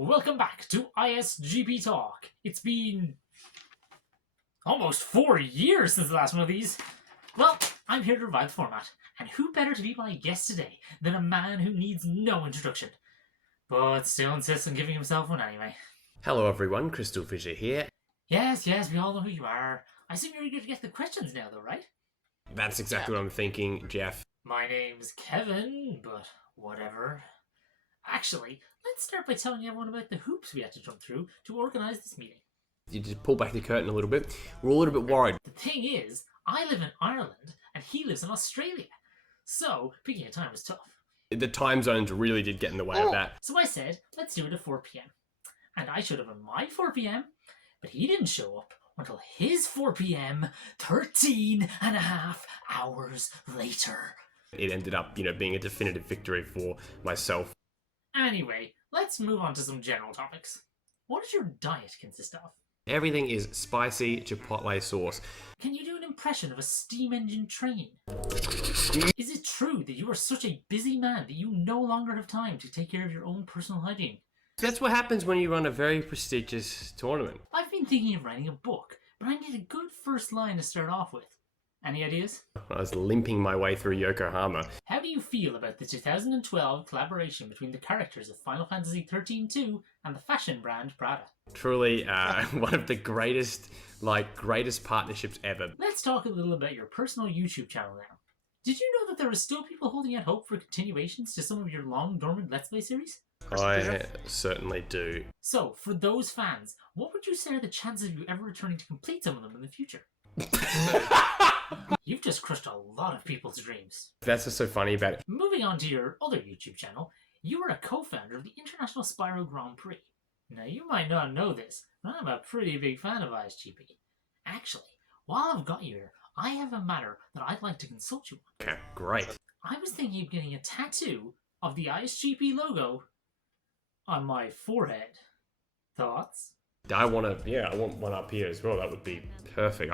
Welcome back to ISGP Talk. It's been almost 4 years since the last one of these. Well, I'm here to revive the format, and who better to be my guest today than a man who needs no introduction, but still insists on giving himself one anyway. Hello everyone, CrystalFissure here. Yes, we all know who you are. I assume you're eager to get the questions now though, right? That's exactly what I'm thinking, Jeff. My name's Kevin, but whatever. Actually, let's start by telling everyone about the hoops we had to jump through to organise this meeting. You just pull back the curtain a little bit. We're all a little bit worried. The thing is, I live in Ireland and he lives in Australia. So, picking a time was tough. The time zones really did get in the way of that. So I said, let's do it at 4 PM. And I showed up at my 4 PM, but he didn't show up until his 4 PM 13 and a half hours later. It ended up, being a definitive victory for myself. Anyway, let's move on to some general topics. What does your diet consist of? Everything is spicy chipotle sauce. Can you do an impression of a steam engine train? Is it true that you are such a busy man that you no longer have time to take care of your own personal hygiene? That's what happens when you run a very prestigious tournament. I've been thinking of writing a book, but I need a good first line to start off with. Any ideas? I was limping my way through Yokohama. How do you feel about the 2012 collaboration between the characters of Final Fantasy XIII-2 and the fashion brand Prada? Truly, one of the greatest partnerships ever. Let's talk a little about your personal YouTube channel now. Did you know that there are still people holding out hope for continuations to some of your long dormant Let's Play series? I certainly do. So, for those fans, what would you say are the chances of you ever returning to complete some of them in the future? You've just crushed a lot of people's dreams. That's what's so funny about it. Moving on to your other YouTube channel, you are a co-founder of the International Spyro Grand Prix. Now, you might not know this, but I'm a pretty big fan of ISGP. Actually, while I've got you here, I have a matter that I'd like to consult you on. Okay, great. I was thinking of getting a tattoo of the ISGP logo on my forehead. Thoughts? I want one up here as well. That would be perfect.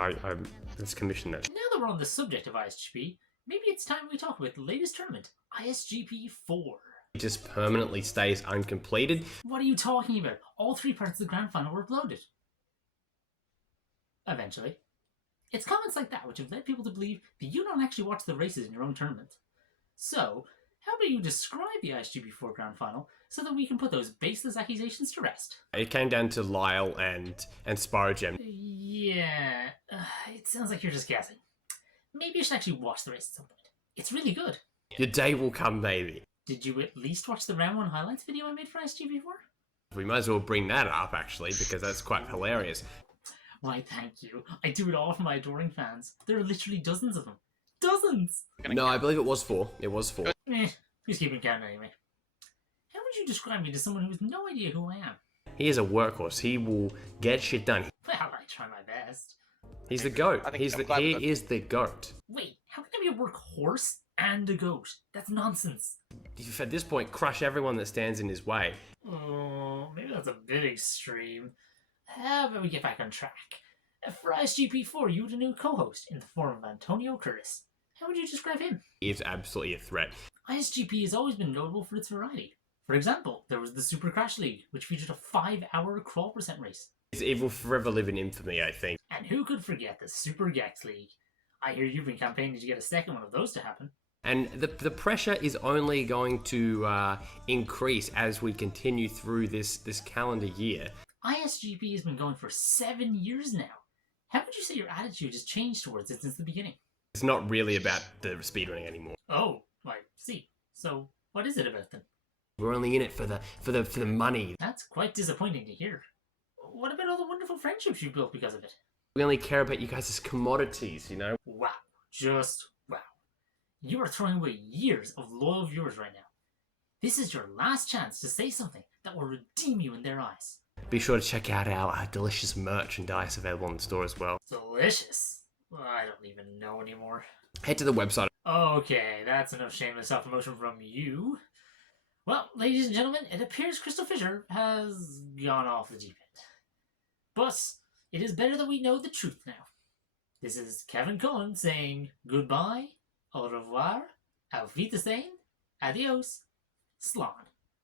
Let's commission that. Now that we're on the subject of ISGP, maybe it's time we talk about the latest tournament, ISGP 4. It just permanently stays uncompleted. What are you talking about? All 3 parts of the grand final were uploaded. Eventually. It's comments like that which have led people to believe that you don't actually watch the races in your own tournament. So, how about you describe the ISGP 4 grand final so that we can put those baseless accusations to rest? It came down to Lyle and Spyro Gem. Yeah, it sounds like you're just guessing. Maybe you should actually watch the race at some point. It's really good. Your day will come, maybe. Did you at least watch the round 1 highlights video I made for ISGP 4? We might as well bring that up, actually, because that's quite hilarious. Why, thank you. I do it all for my adoring fans. There are literally dozens of them. Dozens! No, I believe it was 4. It was 4. Who's keeping count anyway? How would you describe me to someone who has no idea who I am? He is a workhorse. He will get shit done. Well, I try my best. He is the GOAT. Wait, how can I be a workhorse and a goat? That's nonsense. If at this point crush everyone that stands in his way. Oh, maybe that's a bit extreme. How about we get back on track? For ISGP 4, you had a new co-host in the form of Antonio Curtis. How would you describe him? He is absolutely a threat. ISGP has always been notable for its variety. For example, there was the Super Crash League, which featured a 5-hour crawl percent race. It will forever live in infamy, I think. And who could forget the Super Gex League? I hear you've been campaigning to get a second one of those to happen. And the pressure is only going to increase as we continue through this calendar year. ISGP has been going for 7 years now. How would you say your attitude has changed towards it since the beginning? It's not really about the speedrunning anymore. Oh, I see. So, what is it about then? We're only in it for the money. That's quite disappointing to hear. What about all the wonderful friendships you've built because of it? We only care about you guys as commodities, you know? Wow. Just wow. You are throwing away years of loyal viewers right now. This is your last chance to say something that will redeem you in their eyes. Be sure to check out our delicious merchandise available in the store as well. Delicious? Well, I don't even know anymore. Head to the website. Okay, that's enough shameless self-promotion from you. Well, ladies and gentlemen, it appears CrystalFissure has gone off the deep end. But it is better that we know the truth now. This is Kevin Cullen saying goodbye, au revoir, auf Wiedersehen, adios, Slán.